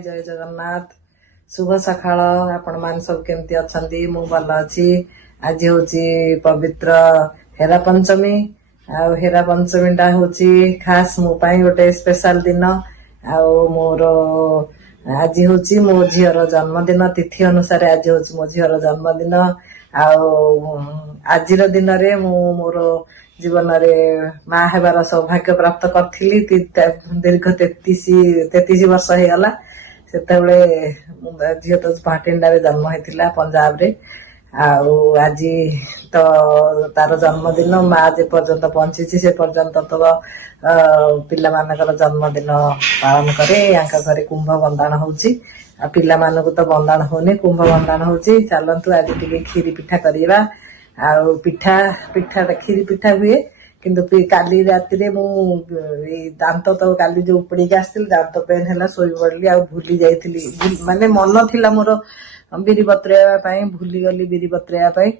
जय जगन्नाथ शुभ सकाळ आपण मान सब केमती अछंती मु भल अछि आज होची पवित्र हेरा पंचमी आ हेरा पंचमी टा होची खास मो पाई गोटे स्पेशल दिन आ मोर आज होची मो झीर जन्मदिन तिथि अनुसार आज होची मो झीर जन्मदिन आजिर दिन रे मु मोर जीवन रे माँ हेबार सौभाग्य प्राप्त करथिली दीर्घ 33 वर्ष हे गला सेतेबेले झील तो भाटिंडा रे जन्म हेतिला पंजाब रे आज तो तार जन्मदिन माँ जे पर्यंत पहुंची से पर्यंत तो पिला मानकर जन्मदिन पालन करे यांका घरे कुंभ बंदाण होची आ पिला मानकु तो बंदाण होने कुंभ बंदाण होची चलंतु आज टिके खीरी पिठा करिवा आ पिठा पिठा खीरी पिठा हुए किंतु काली राति रे मु दांत तो काली जो उपड़ी के आस्तिल दांत पेन हैला सोई पड़ली आ भूली जाइथिली माने मन थिला मोर बिरी बत्रेया पई भूली गली बिरी बत्रेया पई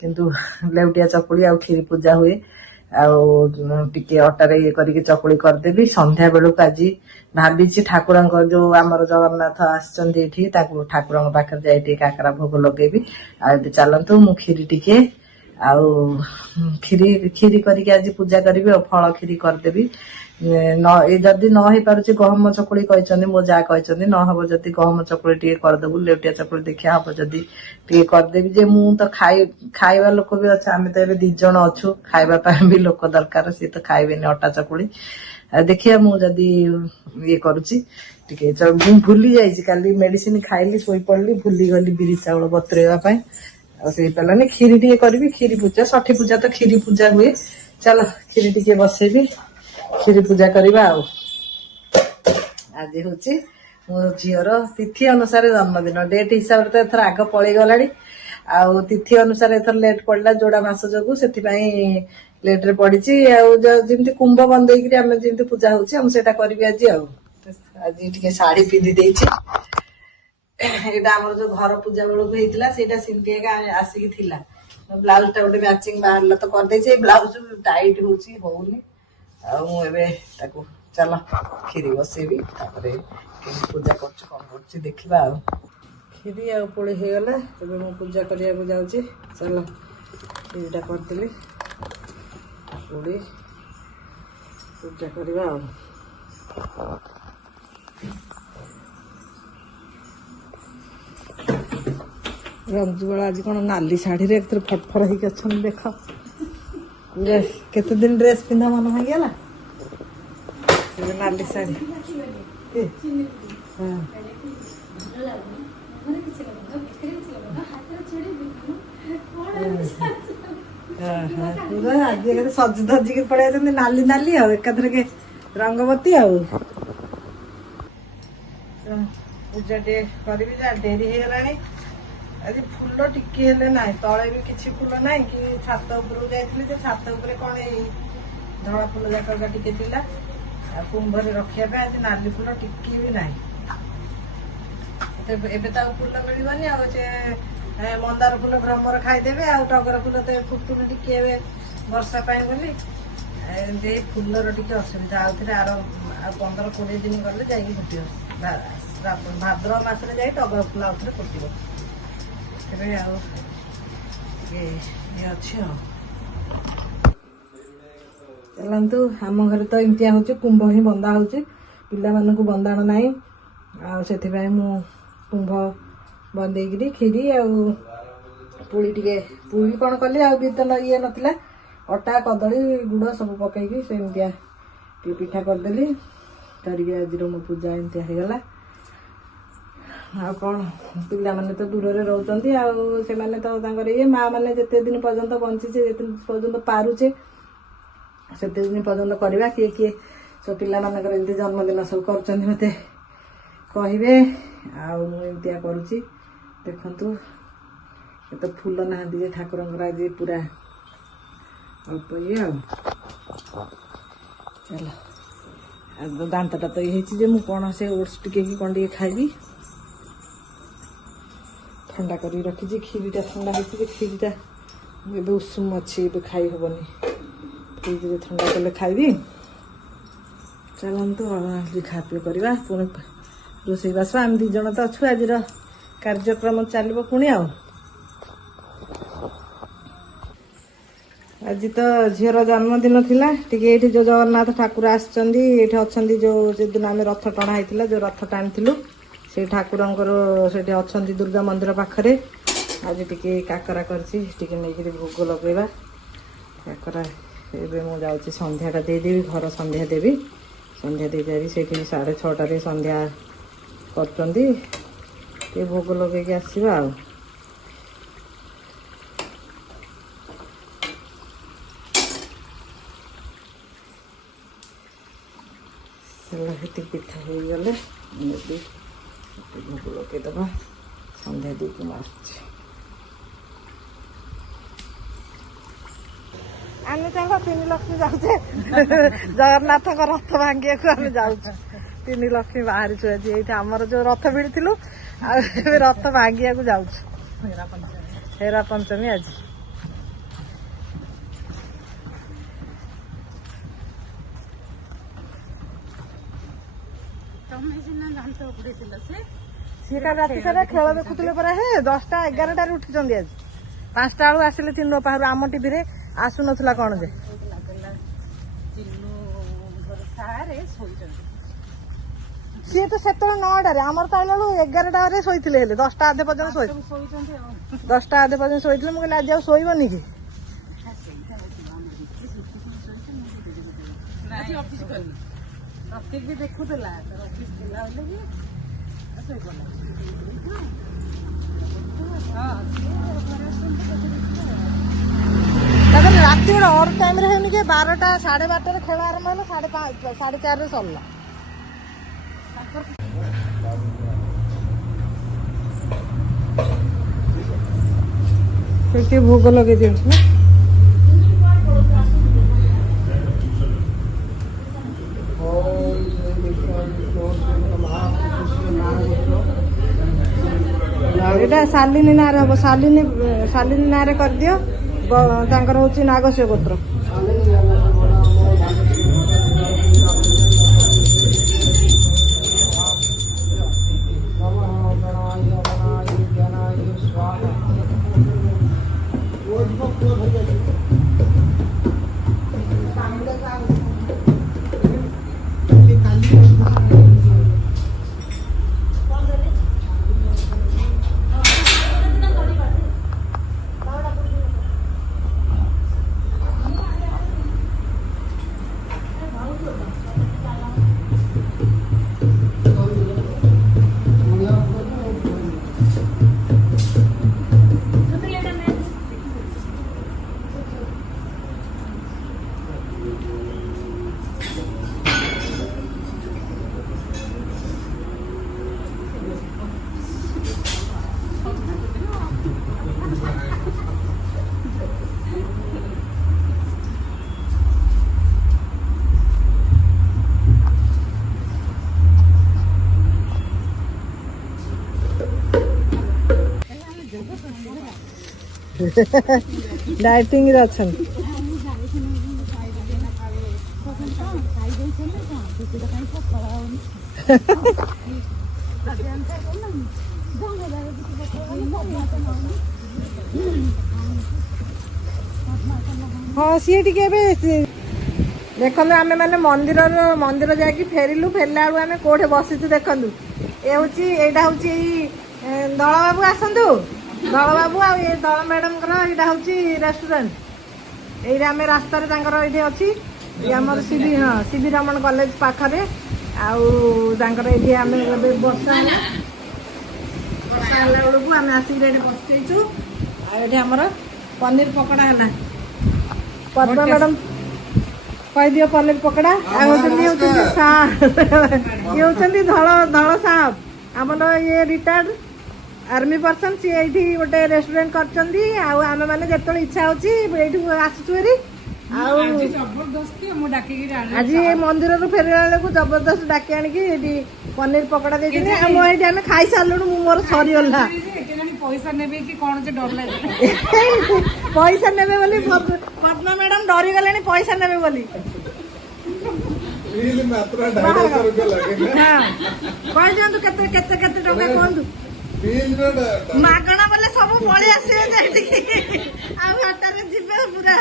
किंतु लेउटिया चकुली आ खीरी पूजा हुए टिके अटारे ये करके चकुली करदेली संध्या बेलू आज भाभी ठाकुर जो आमर जगन्नाथ आसछंती ठाकुर पाखे जाए काकरा भोग लगेबी चलतु मु खीरी टिके खीरी खीरी करके आज पूजा करी फल खीरी करदेवी जदि न हो पारे गहम चकुली कहते मो जा कहते न हम जदि गहम चकुली टे करदेबू लेउटिया चकुली देखिया हम जदि टे करदेवी जे मु तो खाइबा लोक भी अच्छा आम तो दी जन अच्छु खाइबा भी लोक दरकार सी तो खाइबे अटा चकुली देखिया मु जदि ये करुची टिके भूली जाइए काली मेडिसिन खाइली शोई पड़ली भूली गली बिरी चाउल बतरेवा पालानी खीरी टे करी खीरी पूजा षठी पूजा तो खीरी पूजा हुए चलो खीरी टे बसेबी खीरी पूजा करवा आज हूँ मो झीर तिथि अनुसार जन्मदिन डेट हिसाब से एथर आग पलि गला तिथि अनुसार एथर लेट पड़ा जोड़ा मास जो से लेट रे पड़ी जमी कुंभ बंदेक आम जमी पूजा होता करी आज आज शाढ़ी पिंधि देछि एटा हमर जो घर पूजा बेलू होता से सिंधिया आसिक थिला ब्लाउज टा गोटे मैचिंग बाहर तो कर दे ब्लाउज टाइट होनी चल खीरी बसेबी पूजा कर देखा खीरी आड़ी होगला तब मु पूजा करने जाऊँगी चल खीरीटा करदेली पूरी पूजा करवा रंजुबला आज कौन नाली शाढ़ी रे फटफर हो देख केते दिन ड्रेस पिंधा मन हो गला नाली शाढ़ी आज सज धजिक पड़े नाली नाली एकाथर के रंगवती पूजा टे करी डेरी हो गला आज फूल टिके ना तले भी किसी फूल ना कि छात उपर जाइए छात उपर कौन धड़ा फूल जाक टिके थिला कुंभ रखा आज नाली फूल टिके भी ना एबे तो फूल मिलबनी मंदार फूल भ्रमर खाईदेवे टगर फूल तो फुटुन टिके वर्षा पाई बोली फूलर टिके असुविधा आर 15-20 दिन गले जाइए फुट भाद्र मसरे जाए टगर फूल आउे फुटो चलतु आम घर तो इमतिया हो कुंभ ही बंदा हो पिला मानक बंदाण ना से मु कुंभ बंदेगी खीरी पुली टे पुली कौन कली आदन ये नाला अटा कदली गुड़ सब पकईकी से इमतिया पिठा करदेली करके आज मो पूजा इमतिया होगला कौन पिला माने तो दूर रे रहउचंती से माने तो तांकर ये माँ माने जेते दिन पर्यंत बंची जेते दिन पर्यंत पारुचे सेते दिन पर्यंत करवा किए किए सब पिला मानकर एमती जन्मदिन सब करचंती मते कहिबे एमतिया करूची देखंतु तो फूल नहांती जे ठाकुरंकर आज पूरा अल्प ये चलो दांतटा तो ये मु कौन से ओट्स टिके कौन टे खाइबी ठंडा करी रखी खीरीटा ठंडा होती खीरीटा ए उषुम अच्छी खाई हेनी फ्रिज ठंडा कले खाइबी चलतु खा पी करवा पुणी ରୋଷେଇବାସ ଆମେ 2 ଜଣ ତ ଅଛୁ। ଆଜିର କାର୍ଯ୍ୟକ୍ରମ ଚାଲିବ ପୁଣି ଆଉ। ଆଜି ତ ଝିଅର ଜନ୍ମଦିନ ଥିଲା। ଟିକେ ଏଇଠି ଯୋଉ ଜଗନ୍ନାଥ ଠାକୁର ଆସିଛନ୍ତି, ଏଇଠି ଅଛନ୍ତି ଯୋଉ ଯେଦିନ ଆମେ ରଥ ଟଣା ହେଇଥିଲା, ଯୋଉ ରଥ ଟାଣିଥିଲୁ ସେଇ ଠାକୁରଙ୍କର ସେଠି ଅଛନ୍ତି ଦୁର୍ଗା ମନ୍ଦିର ପାଖରେ। ଆଜି ଟିକେ କାକରା କରିଛି, ଟିକେ ନେଇକିରି ଭୋଗ ଲଗେଇବା। କାକରା ଏବେ ମୁଁ ଯାଉଛି ସନ୍ଧ୍ୟାଟା ଦେଇଦେବି, ଘର ସନ୍ଧ୍ୟା ଦେବି। ସନ୍ଧ୍ୟା ଦେଇଦେବି, ସେଇଠି 6:30ରେ ସନ୍ଧ୍ୟା କରୁଛନ୍ତି। ଟିକେ ଭୋଗ ଲଗେଇକି ଆସିବା ଆଉ। ସେଠି ପିଠା ହେଇଗଲେ ନେବି, ଭୋଗ ଲଗେଇଦେବା। ସନ୍ଧ୍ୟା ଦେଇକି ମୁଁ ଆସୁଛି। ଆମେ ତାଙ୍କ 3 ଲକ୍ଷ୍ମୀ ଯାଉଛେ ଜଗନ୍ନାଥଙ୍କ ରଥ ଭାଙ୍ଗିବାକୁ ଆମେ ଯାଉଛୁ। 3 ଲକ୍ଷ୍ମୀ ବାହାରିଛୁ ଆଜି। ଏଇଠି ଆମର ଯୋଉ ରଥ ଭିଡ଼ିଥିଲୁ, ଆଉ ଏବେ ରଥ ଭାଙ୍ଗିବାକୁ ଯାଉଛୁ। ହେରା ପଞ୍ଚମୀ ଆଜି। ସିଏ କାଲି ରାତି ସାରା ଖେଳ ଦେଖୁଥିଲେ ପରା। 10ଟା 11ଟାରେ ଉଠିଛନ୍ତି ଆଜି। 5ଟା ବେଳୁ ଆସିଲେ ତିନି ପାଖରୁ। ଆମ ଟିଭିରେ ଆସୁନଥିଲା କଣ ଯେ। ସିଏ ତ ସେତେବେଳେ 9ଟାରେ, ଆମର ତ ଆଇଲା ବେଳୁ 11ଟାରେ ଶୋଇଥିଲେ। ହେଲେ 10ଟା ଅଧେ ପର୍ଯ୍ୟନ୍ତ ଶୋଇଥିଲେ। 10ଟା ଅଧେ ପର୍ଯ୍ୟନ୍ତ ଶୋଇଥିଲେ। ମୁଁ କହିଲି ଆଜି ଆଉ ଶୋଇବନି କି? ଅଫିସ ବି ଦେଖୁଥିଲା, ଅଫିସ ଥିଲା ବୋଲି ବି ଶୋଇପଡ଼ିଲା। ତାପରେ ରାତି ଗୋଟେ ଅଡ୍ ଟାଇମରେ ହେଉନି କି 12ଟା 12:30ରେ ଖେଳ ଆରମ୍ଭ ହେଲା, 5:30 4:30ରେ ସରିଲା। ସେଠି ଭୋଗ ଲଗେଇ ଦିଅନ୍ତୁ ନା। ଏଇଟା ଶାଲିନୀ ନାଁରେ ହବ। ଶାଲିନୀ ନାଁରେ କରିଦିଅ। ତାଙ୍କର ହଉଛି ନାଗସ୍ୟ ଗୋତ୍ର। ଡାଇଟିଂରେ ଅଛନ୍ତି। ହଁ ସିଏ ଟିକେ ଏବେ ଦେଖନ୍ତୁ, ଆମେ ମାନେ ମନ୍ଦିର ଯାଇକି ଫେରିଲା ବେଳୁ ଆମେ କୋଉଠି ବସିଛୁ ଦେଖନ୍ତୁ। ଏଇଟା ହଉଛି ଦଳବାବୁ ଆସନ୍ତୁ। ଦଳବାବୁ ଆଉ ଏ ଦଳ ମ୍ୟାଡମଙ୍କର ଏଇଟା ହଉଛି ରେଷ୍ଟୁରାଣ୍ଟ। ଏଇଟା ଆମେ ରାସ୍ତାରେ ତାଙ୍କର ଏଇଠି ଅଛି। ଆମର ସିବି ରମଣ କଲେଜ ପାଖରେ। ଆଉ ତାଙ୍କର ଏଇଠି ଆମେ ଏବେ ବର୍ଷା ହେଲା ବେଳକୁ ଆମେ ଆସିକି ଏଠି ବସିଛୁ। ଆଉ ଏଠି ଆମର ପନିର ପକୋଡା ହେଲା। ପଦ୍ମା ମ୍ୟାଡମ କହିଦିଅ ପନିର ପକୋଡା। ଆଉ ହଉଛନ୍ତି ଧଳ ସାହବ, ଆମର ଇଏ ରିଟାୟାର୍ଡ ଆର୍ମି ପର୍ସନ। ସିଏ ଏଇଠି ଗୋଟେ ରେଷ୍ଟୁରାଣ୍ଟ କରିଛନ୍ତି। ଆଉ ଆମେ ମାନେ ଯେତେବେଳେ ଇଚ୍ଛା ହଉଛି ଏଇଠି ଆସୁଛୁ ହେରି। ଆଉ ଆଜି ଏ ମନ୍ଦିରରୁ ଫେରିଲା ବେଳକୁ ଜବରଦସ୍ତ ଡାକି ଆଣିକି ଏଠି ପନିର ପକୋଡା ଦେଇଛନ୍ତି। ଆମ ଏଇଠି ଆମେ ଖାଇସାରିଲୁଣି। ମୁଁ ମୋର ସରିଗଲା। ପଇସା ନେବେ କି କଣ ଯେ ଡର ଲାଗେ। ପଇସା ନେବେ ବୋଲି ପଦ୍ମା ମ୍ୟାଡାମ ଡରିଗଲେଣି, ପଇସା ନେବେ ବୋଲି। बिल मात्र 250 रुपया लगे कहि दियंतु केते केते केते टका कहंतु बिल मागणा बोले सब पळी आसीबे जेठी आ हटारे जिबे पूरा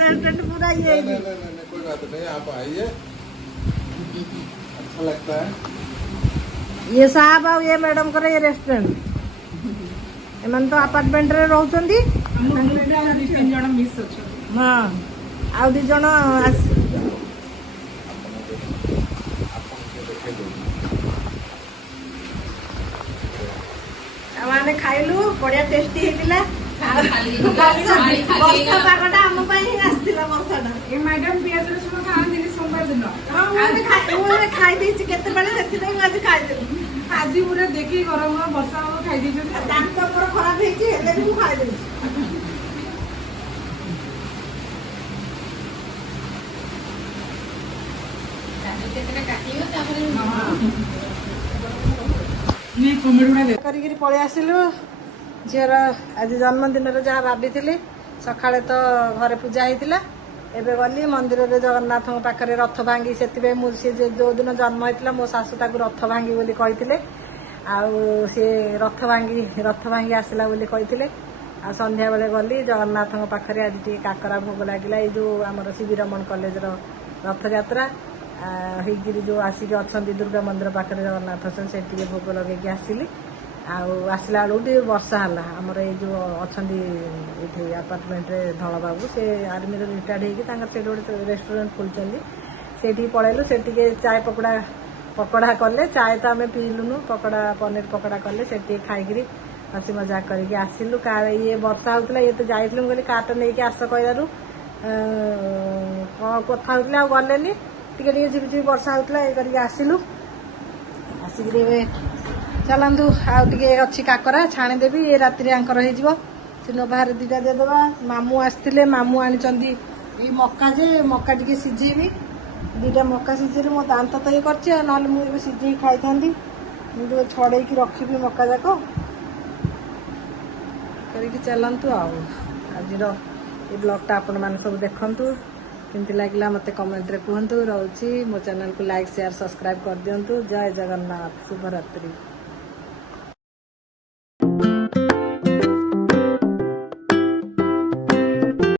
रेस्टोरेंट पूरा ये नहीं कोई बात नहीं आप आइए अच्छा लगता है ये साहब और ये मैडम करे ये रेस्टोरेंट एमन तो अपार्टमेंट रे रहउचंदी तीन जन मिस अच्छा हां आ दि जन आने खाइलु बढ़िया टेस्टी हेतिला वर्षा पागटा आम पाई आस्तिला वर्षाटा ये मैडम पियाज रसुण खाआंती सोमवार दिन खाई देछि केते बेले सेति नै आज खाइ देलु आज पूरा देखी गरम वर्षा खाई दी दांत मोर खराब हेछि हेले भी खाइ देलु करिगिरी पळै आसिलु झीर आज जन्मदिन जहाँ भाभी सकाଳେ तो घरे पूजा होता एबे गली मंदिर रे जगन्नाथ पाखे रथ भांगी से जो दिन जन्म होता मो शाशु ताकू रथ भांगी बोली कहते सी रथ भांगी आसला बोली कहते आ संध्या बेले गली जगन्नाथ पाखे आज टी काकरा भोग लगे जो आमर सी रमण कॉलेज रथ यात्रा होगी जो आसिक अच्छा दुर्गा मंदिर पाखे जगन्नाथ अच्छा से भोग लगे आसली आसला बेलू वर्षा है आमर ये जो अच्छा ये अपार्टमेंट धल बाबू से आर्मी रिटायर्ड होगी गोटे रेस्टोरेंट खोलुँच से पलैलु से चाय पकड़ा पकड़ा कले चाय तो आम पीलुनु पकड़ा पनीर पकड़ा कले से खाई हसी मजाक करके आसिलु कार ये वर्षा होता ये तो जाइलु कहली कारटा नहीं आस कहलु कथा होता गलेनी टे झिपझिप वर्षा होता ये करके आसिलु आसिक चलतु आउे अच्छी काकरा छाणीदेवी ये राति आंकर हो बाहर दुटा देदेबा मामू आसते मामू आनी मका जे मका टी सीझेबी दुटा मका सीझे मो दांत तो ये कर मुझे सीझे खाई था छड़े रखी मका जाक कर चलतु आज ये ब्लॉगटा आपण मैंने सब देखु केमती लगला मत कमेंट रे कहतु रोची मो चैनल को लाइक शेयर सब्सक्राइब कर दिंतु जय जगन्नाथ शुभरात्रि।